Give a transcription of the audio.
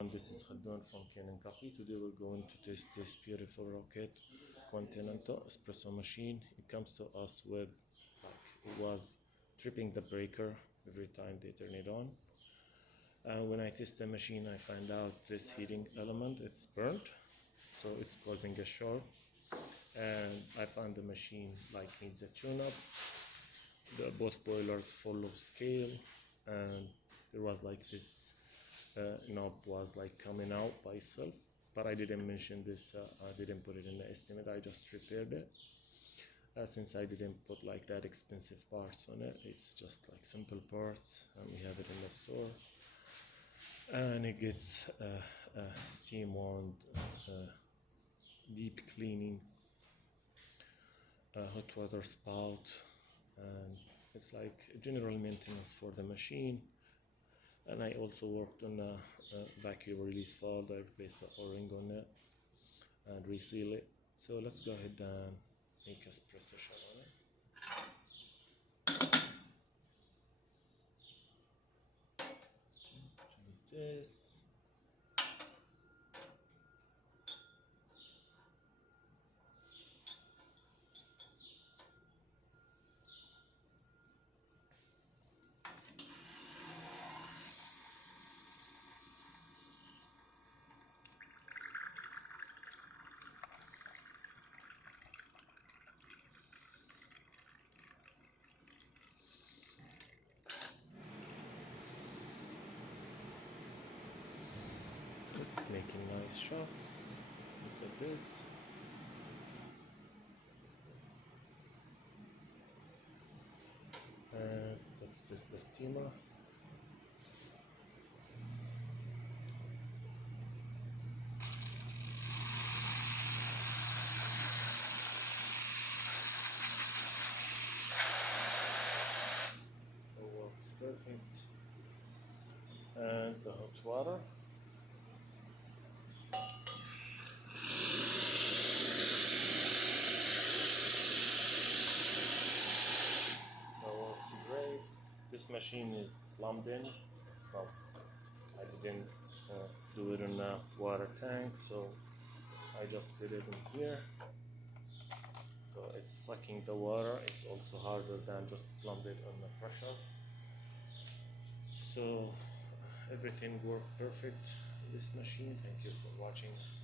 This is Khaldoon from Kanen Coffee. Today we're going to test this beautiful rocket Cinquantotto espresso machine. It comes to us with it was tripping the breaker every time they turn it on. When I test the machine, I find out this heating element it's burnt, so it's causing a short. And I found the machine needs a tune-up. Both boilers full of scale, and there was this knob was coming out by itself, but I didn't mention this. I didn't put it in the estimate. I just repaired it. Since I didn't put that expensive parts on it, it's just simple parts, and we have it in the store. And it gets steam wand, deep cleaning, hot water spout, and it's general maintenance for the machine. And I also worked on a vacuum release valve. I replaced the O-ring on it and reseal it. So let's go ahead and make a espresso shot on it. Change this. It's making nice shots. Look at this. And that's just the steamer. It works perfect. And the hot water. This machine is plumbed in. It's not, I didn't do it in a water tank, so I just did it in here. So it's sucking the water. It's also harder than just plumb it on the pressure. So everything worked perfect in this machine. Thank you for watching this.